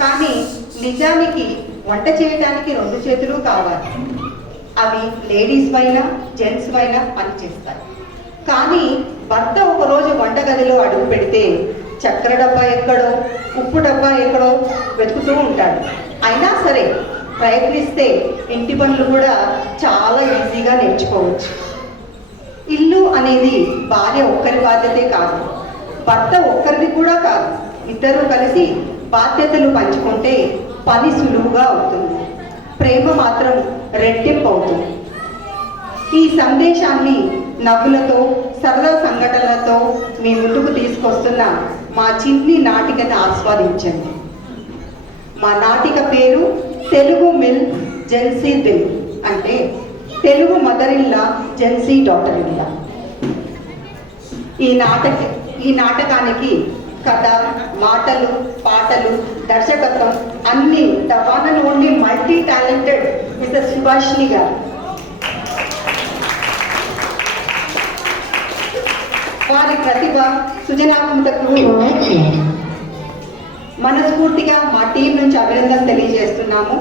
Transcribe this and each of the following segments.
కానీ నిజానికి వంట చేయడానికి 2 చేతులు కావాలి. అవి లేడీస్ పైన జెంట్స్ పైన పనిచేస్తాయి. కానీ భర్త ఒకరోజు వంటగదిలో అడుగు పెడితే చక్కెర డబ్బా ఎక్కడో, ఉప్పు డబ్బా ఎక్కడో వెతుకుతూ ఉంటాడు. అయినా సరే ప్రయత్నిస్తే ఇంటి పనులు కూడా చాలా ఈజీగా నేర్చుకోవచ్చు. ఇల్లు అనేది భార్య ఒక్కరి బాధ్యతే కాదు, భర్త ఒక్కరిది కూడా కాదు. ఇద్దరూ కలిసి బాధ్యతలు పంచుకుంటే పని సులువుగా అవుతుంది, ప్రేమ మాత్రం రెట్టింపు అవుతుంది. ఈ సందేశాన్ని నవ్వులతో, సరదా సంఘటనలతో మీ ముందుకు తీసుకొస్తున్న మా చిన్ని నాటికను ఆస్వాదించండి. మా నాటిక పేరు తెలుగు మిల్ జెన్సీ దిల్, అంటే తెలుగు మదర్ ఇల్లా జెన్సీ డాటర్ ఇల్లా. ఈ నాటకానికి కథ, మాటలు, పాటలు, దర్శకత్వం అన్ని the one and only multi talented mister Subhashini గారు. వారి ప్రతిభ, సృజనాత్మకతకు మనస్ఫూర్తిగా మా టీం నుంచి అభినందన తెలియజేస్తున్నాము.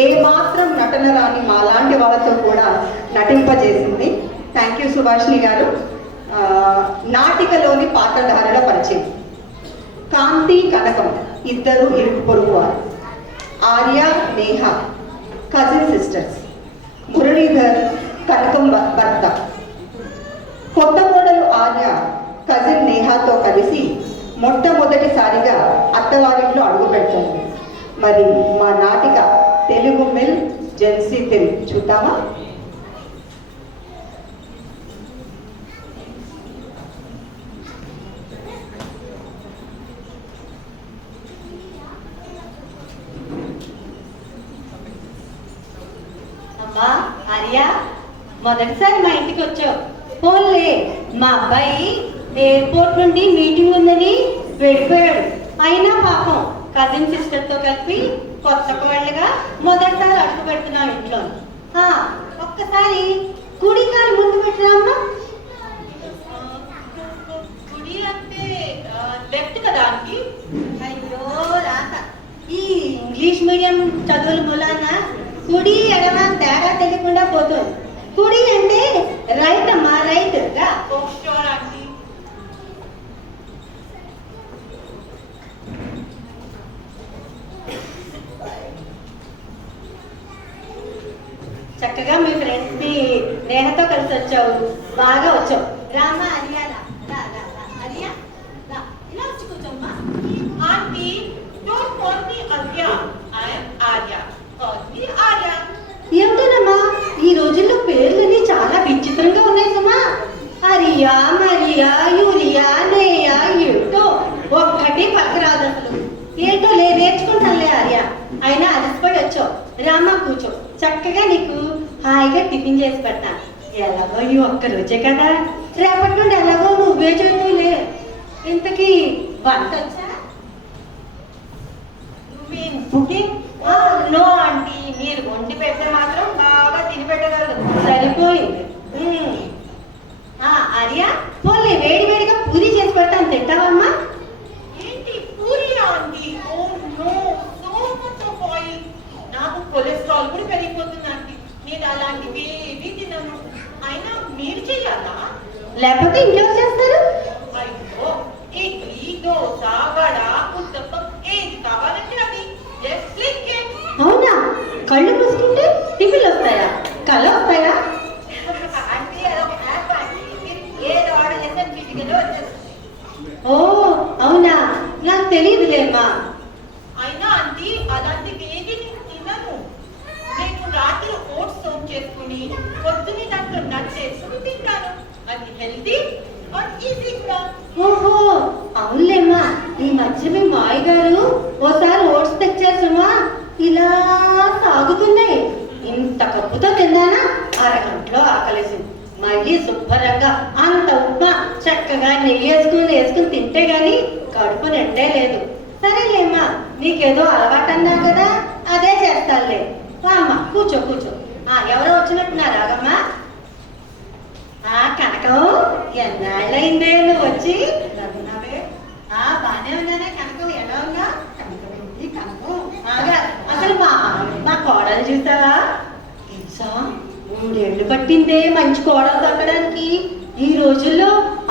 ఏ మాత్రం నటన రాని మా లాంటి వాళ్ళతో కూడా నటింపజేసింది. థ్యాంక్ యూ సుభాషిణి గారు. నాటికలోని పాత్రధారుల పరిచయం. కాంతి, కనకం ఇద్దరు ఇరుగు పొరుగు వారు. Arya, Neha cousin sisters. మురళీధర్ కనకం భర్త. కొత్త కోడలు ఆర్య కజిన్ నేహాతో కలిసి మొట్టమొదటిసారిగా అత్తవారింట్లో అడుగు పెడుతుంది. మరి మా నాటిక తెలుగు మిల్ జెన్సీ దిల్ చూద్దామా? అమ్మా ఆర్య, మొదటిసారి మా ఇంటికి వచ్చావు. పోన్లే, మా అబ్బాయి ఎయిర్పోర్ట్ నుండి మీటింగ్ ఉందని వెళ్ళిపోయాడు. అయినా పాపం కజిన్ సిస్టర్తో కలిపి కొత్త కోళ్ళగా మొదటిసారి అడుగు పెడుతున్నాం ఇంట్లో. ఒక్కసారి కుడి కాలు ముందు పెట్టినామా? కుడి అంటే లెఫ్ట్ కదా అండి? అయ్యో రాత, ఈ ఇంగ్లీష్ మీడియం చదువుల మూలాన కుడి ఎడమ తేడా తెలియకుండా పోతుంది. కుడి అంటే రైట్ అమ్మా, రైట్ రా. చక్కగా మీ ఫ్రెండ్స్ ని నేహతో కలిసి వచ్చావు, బాగా వచ్చావు. రామా అరియా, అరియా ఇలా వచ్చి కూర్చోమ్మా. Aunty, don't call me Arya. I am Arya. Call me Arya. ఏమిటోనమ్మా, ఈ రోజుల్లో పేర్లని చాలా విచిత్రంగా ఉన్నాయి సుమా. అరియా, మరియా, యూరియా, నేయా, ఏమిటో ఒక్కటి పక్కరాదు అసలు. ఏంటో నేర్చుకుంటానులే ఆర్య. అయినా అలసిపోయి వచ్చావు. రామా కూర్చో, చక్కగా నీకు హాయిగా టిఫిన్ చేసి పెడతాను. ఎలాగో ఈ ఒక్క రోజే కదా, రేపటి నుండి ఎలాగో నువ్వే చేతులే. ఇంతకీ వంట వచ్చా? కుకింగ్? నో ఆంటీ, మీరు వండి పెడితే మాత్రం బాగా తిని పెట్టగలరు. సరిపోయింది. ఆర్య, పోలే వేడి వేడిగా పూరి చేసి పెడతాను, తింటావమ్మా? ఏంటి puri aunty? Oh no, so much of oil. నాకు కొలెస్ట్రాల్ కూడా పెరిగిపోతుంది ఆంటీ. నేను అలాంటివి ఏవి తినను. అయినా మీరు చెయ్యాలా? లేకపోతే ఇంకెవరు చేస్తారు? అయ్యో, ఇడ్లీ, దోశ, వడ, ఉత్తప్పం ఏది కావాలంటే అది. Just click it. అవునా? కళ్ళు మూసుకుంటే టిఫిన్లు వస్తాయా? కళ వస్తాయా? ఆంటీ అదొక యాప్ ఆంటీ. మీరు ఏది ఆర్డర్ చేస్తే చిటికలో వచ్చేస్తుంది. ఓ అవునా, నాకు తెలియదులేమ్మా. అయినా ఆంటీ అలాంటివి ఏది నేను తినను. నేను రాత్రి ఓట్స్ సోప్ చేసుకుని పొద్దున్నే దాంట్లో నట్స్ వేసుకుని తింటాను. అది హెల్తీ అండ్ ఈజీ కూడా. ఓహో అవునులేమ్మా, ఈ మధ్య మీ మాయ గారు ఓసారి ఓట్స్ తెచ్చేసమ్మా, ఇలా సాగుతున్నాయి. ఇంత కప్పుతో తిన్నానా, అరగంటలో ఆకలేసింది. మళ్ళీ శుభ్రంగా అంత ఉప్మా చక్కగా నెయ్యి వేసుకుని తింటే గాని కడుపు నిండే లేదు. సరేలేమ్మా, నీకేదో అలవాటు అన్నా కదా, అదే చేస్తానులే. అమ్మా కూర్చో కూర్చో. ఎవరో వచ్చినట్టున్నారు, రాగమ్మా. కనకం, ఎన్నాళ్ళైందే నువ్వు వచ్చి? బానే ఉన్నానే కనకం, ఎలా ఉన్నా? కనకం ఏంటి కనకం? చూసావా? తెలుసా, 3 ఏళ్ళు పట్టిందే మంచి కోడలు దొరకడానికి. ఈ రోజుల్లో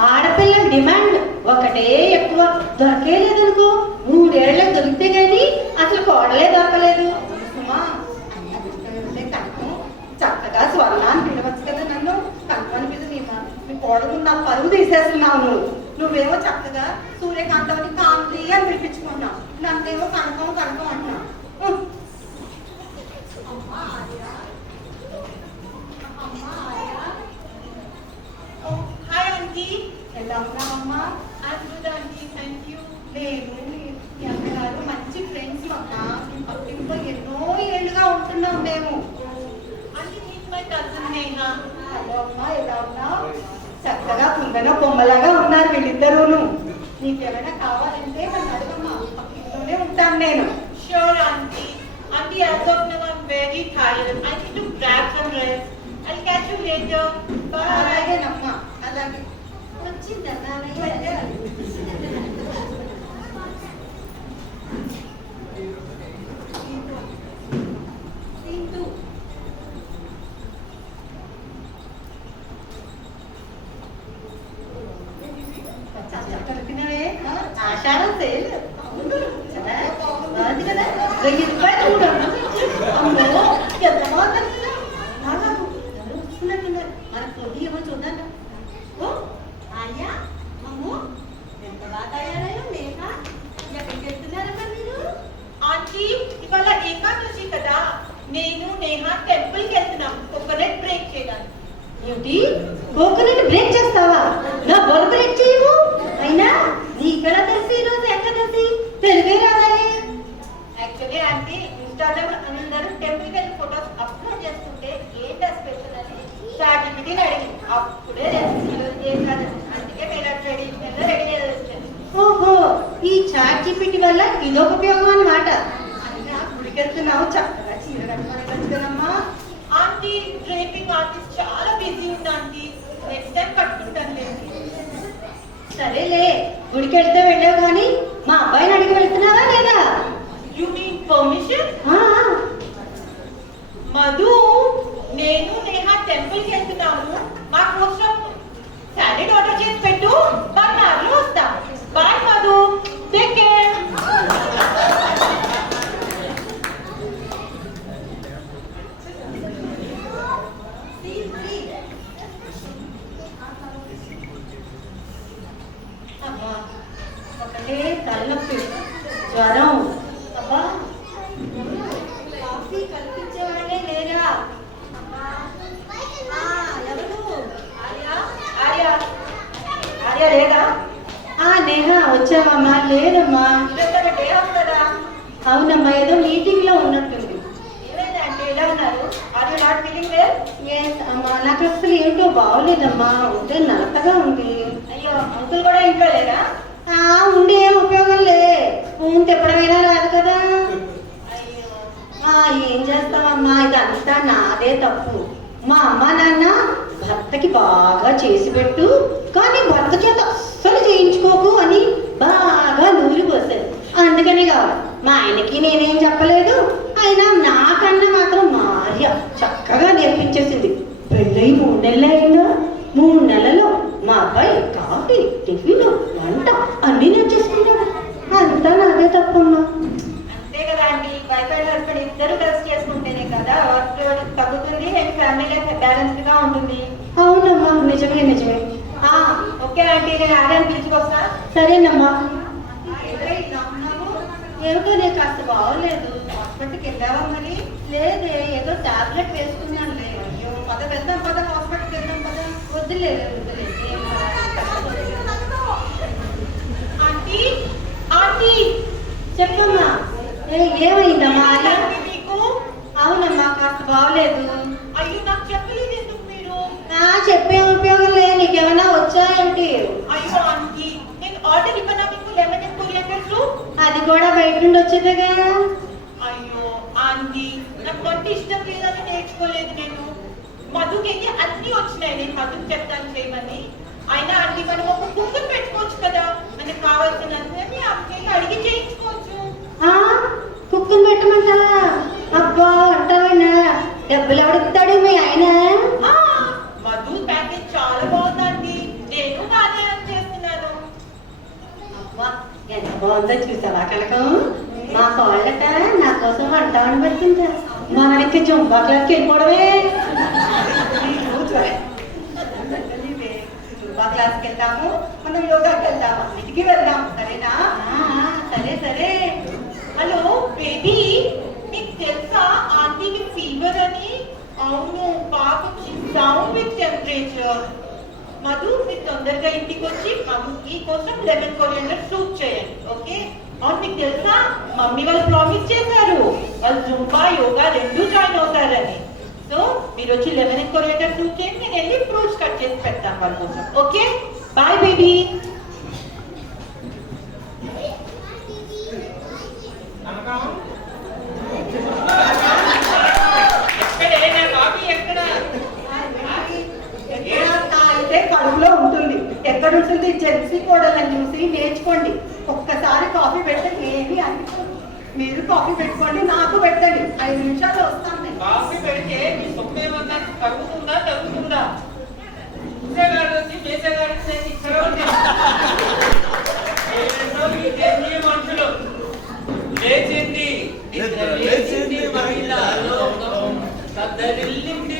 ఆడపిల్లల డిమాండ్ ఒకటే ఎక్కువ. దొరకే లేదనుకో, 3 ఏళ్ళకి దొరికితే గానీ అసలు కోడలే దొరకలేదు. సుమా, అన్న గుర్తుంటే కనుక చక్కగా స్వర్ణాన్ని పిలవచ్చు కదా నన్ను. కనుకొని మీద మీ కోడలు నా పరువు తీసేస్తున్నావు. నువ్వేమో చక్కగా సూర్యకాంతని కాంతి అని పిలిపించుకున్నావు, నన్నేమో కనకం కనకం అంటున్నావు. Hi aunty. ఎలా ఉన్నావమ్మా? Good aunty, thank you. నేను మీ అమ్మగారు మంచి ఫ్రెండ్స్ అమ్మా. మీ పట్టింట్లో ఎన్నో ఏళ్ళుగా ఉంటున్నాం మేము. Aunty, meet my cousin Neha. Hello అమ్మా, ఎలా ఉన్నావు? చక్కగా కుందన బొమ్మలాగా ఉన్నారు వీళ్ళిద్దరూను. నీకేమైనా కావాలంటే నన్ను అడగమ్మా, పక్కింట్లోనే ఉంటాను నేను. Sure, auntie. Auntie, as of now, I'm very tired. I need to grab some rest. I'll catch you later. Bye. అలాగేనమ్మా, అలాగే. వచ్చిందన్నా చక్కగా తినవే? ఆషాఢం సేల్ కదా, బాగుంది కదా. 1000 రూపాయలు కూడా. అమ్మో, ఎంత బాగుంది. ఎవరు వస్తున్నట్టున్నారు. మన పొడి ఏమో చూద్దాం. ఓ ఆర్యా, అమ్మో ఎంత బాగా తయారయ్యో. నేహా, ఎక్కడికి వెళ్తున్నారమ్మా మీరు? Auntie, ఇవాళ ఏకాదశి కదా. నేను నేహా టెంపుల్ కి వెళ్తున్నాం కోకోనట్ బ్రేక్ చేయడానికి. ఏమిటి, కోకోనట్ బ్రేక్ చేస్తావా? నా బొల్ బ్రేక్ చేయవు. అయినా నీకెలా తెలిసి ఈరోజు ఏకాదశి? తెలుగే రావాలి. యాక్చువల్లీ ఆంటీ, ఇన్స్టాగ్రామ్ అందరూ టెంపుల్ కి వెళ్ళి ఫొటోస్ అప్లోడ్ చేస్తుంటే ఏంటా స్పెషల్ అని చాటిపిటిని అడిగింది. అప్పుడే తెలుస్తుంది ఏకాదశి. అందుకే మీరు ట్రెడిషనల్ రెడీ చేస్తాను. ఓహో, ఈ చాట్ జీపీటీ వల్ల ఇదొక ఉపయోగం అన్నమాట. అయినా గుడికి వెళ్తున్నావు, చక్కగా చీర కట్టుకొని కదమ్మా. ఆంటీ, డ్రేపింగ్ ఆర్టిస్ట్ చాలా బిజీ ఉంది ఆంటీ. నెక్స్ట్ టైం కట్టుకుంటాను లేదు. సరేలే, గుడికి వెళ్తే వెళ్ళావు కానీ మా అబ్బాయిని అడిగి వెళ్తున్నావా లేదా? You mean permission? ఆ, మధు, నేను నేహా టెంపుల్ కి వెళ్తున్నాము. మా కోసం సాలెడ్ ఆర్డర్ చేసి పెట్టు. 1 hour లో వస్తాం. Bye Madhu, take care. అబ్బా, ఒకటే తలనొప్పి, జ్వరం. అబ్బా, కాఫీ కల్పించేవాళ్ళే లేరా? ఆ, ఎవరు? ఆర్యా, ఆర్యా, ఆర్యా లేదా? నేహా వచ్చావమ్మా? లేదమ్మా. ఇదంతా డే ఆఫ్ కదా. అవునమ్మా, ఏదో మీటింగ్ లో ఉన్నట్టుంది. ఏమైంది అంటే ఎలా ఉన్నారు? Are you not feeling well? Yes అమ్మా, నాకు అసలు ఏంటో బాగోలేదమ్మా. ఉంటే నలతగా ఉంది. అయ్యో, అంకుల్ కూడా ఇంట్లో లేదా? ఉండే ఉపయోగం లే. స్పూన్ తిప్పడమైనా రాదు కదా. అయ్యో, ఏం చేస్తావమ్మా, ఇదంతా నాదే తప్పు. మా అమ్మ నాన్న భర్తకి బాగా చేసి పెట్టు, కానీ భర్త చేత అస్సలు చేయించుకోకు అని బాగా నూరి పోసారు. అందుకని కావాలి. మా ఆయనకి నేనేం చెప్పలేదు. అయినా నాకన్నా మాత్రం భార్య చక్కగా నేర్పించేసింది. పెళ్ళై 3 నెలలు అయిందా? 3 నెలల్లో మా అబ్బాయి కాఫీ, టిఫిన్, వంట అన్నీ నేర్చేసుకున్నాడు. అంతా నాదే తప్పమ్మా. అంతే కదా అండి. వైఫ్ అండ్ హస్బెండ్ ఇద్దరు కలిసి చేసుకుంటేనే కదా వర్క్ లోడ్ తగ్గుతుంది అండ్ ఫ్యామిలీ లైఫ్ బ్యాలెన్స్డ్ గా ఉంటుంది. అవునమ్మా, నిజమే నిజమే. ఓకే ఆంటీ, నేను ఆర్యాన్ని పిలుచుకొస్తా. సరేనమ్మా. ఎవరే ఇలా ఉన్నావు? ఏమిటో నేను కాస్త బాగోలేదు. హాస్పిటల్కి వెళ్ళావా మరి? లేదే, ఏదో టాబ్లెట్ వేసుకున్నానులే. అయ్యో, పద వెళ్దాం, పద హాస్పిటల్కి వెళ్దాం పద. వద్దులే వద్దులే. ఆంటీ, ఆంటీ, చెప్పమ్మా. ఏమైందమ్మా? ఏమైంది మీకు? అవునమ్మా, కాస్త బాగోలేదు. అయ్యో, నాకు చెప్పలేదు ఎందుకు మీరు? చెప్పే ఉపయోగం లే. నీకేమన్నా వచ్చా ఏమిటి? అయ్యో ఆంటీ, నేను ఆర్డర్ ఇవ్వనా మీకు లెమన్ అండ్ కొరియాండర్ సూప్? అది కూడా బయట నుండి వచ్చేదేగా. అయ్యో ఆంటీ, నాకు వంట ఇష్టం లేదని నేర్చుకోలేదు నేను. మధుకైతే అన్ని వచ్చినాయి, నేను మధుకి చెప్తాను చేయమని. అయినా ఆంటీ, మనం ఒక కుక్కర్ పెట్టుకోవచ్చు కదా. మనకు కావాల్సినవి అక్కడికి అడిగి చేయించుకోవచ్చు. కుక్కను పెట్టమంటావా? అబ్బా అంటావా? డబ్బులు ఎవడిస్తాడు మీ ఆయన? ఆ, మధు ప్యాకేజ్ చాలా బాగుందండి. నేను బాగానే earn చేస్తున్నాను. అబ్బా, ఎంత బాగుందో చూసావా కనకం? మా కోళ్ళట నా కోసం వంట వండి పెడుతుంటా. మనం ఇంకా జుంబా క్లాస్కి వెళ్ళిపోవడమే. యోగా క్లాస్కి వెళ్తాము, మనం యోగాకి వెళ్తాము, అన్నిటికీ వెళ్దాం, సరేనా? సరే సరే. హలో బేబీ, మీకు తెలుసా ఆంటీకి ఫీవర్ అని? అవును, పాపకి డౌన్ విత్ టెంపరేచర్. మధు, మీరు తొందరగా ఇంటికి వచ్చి మధుకి కోసం లెమన్ కొరియండర్ సూప్ చేయండి, ఓకే? అవును, మీకు తెలుసా మమ్మీ వాళ్ళు ప్రామిస్ చేశారు వాళ్ళు జుంబా యోగా రెండు జాయిన్ అవుతారని. సో మీరు వచ్చి లెమన్ కొరియండర్ సూప్ చేయండి, నేను వెళ్ళి ఫ్రూట్స్ కట్ చేసి పెడతాను వాళ్ళ కోసం, ఓకే? Bye baby. అయితే కడుపులో ఉంటుంది. ఎక్కడ ఉంటుంది? జెర్సీ కోడలని చూసి నేర్చుకోండి. ఒక్కసారి కాఫీ పెడితే ఏమీ అనిపించదు. మీరు కాఫీ పెట్టుకోండి, నాకు పెట్టండి. 5 నిమిషాలు వస్తాను నేను. కాఫీ పెడితే మీ సొమ్ము ఏమన్నా తగ్గుతుందా తగ్గుతుందా? చూసేగాడు వచ్చి చేసేగాడు ఇక్కడ ఉంటాం. ఏంటో మీ తెలియ మనుషులు. లేచింది నిద్ర లేచింది మహిళ లోకం, కదలిల్లింది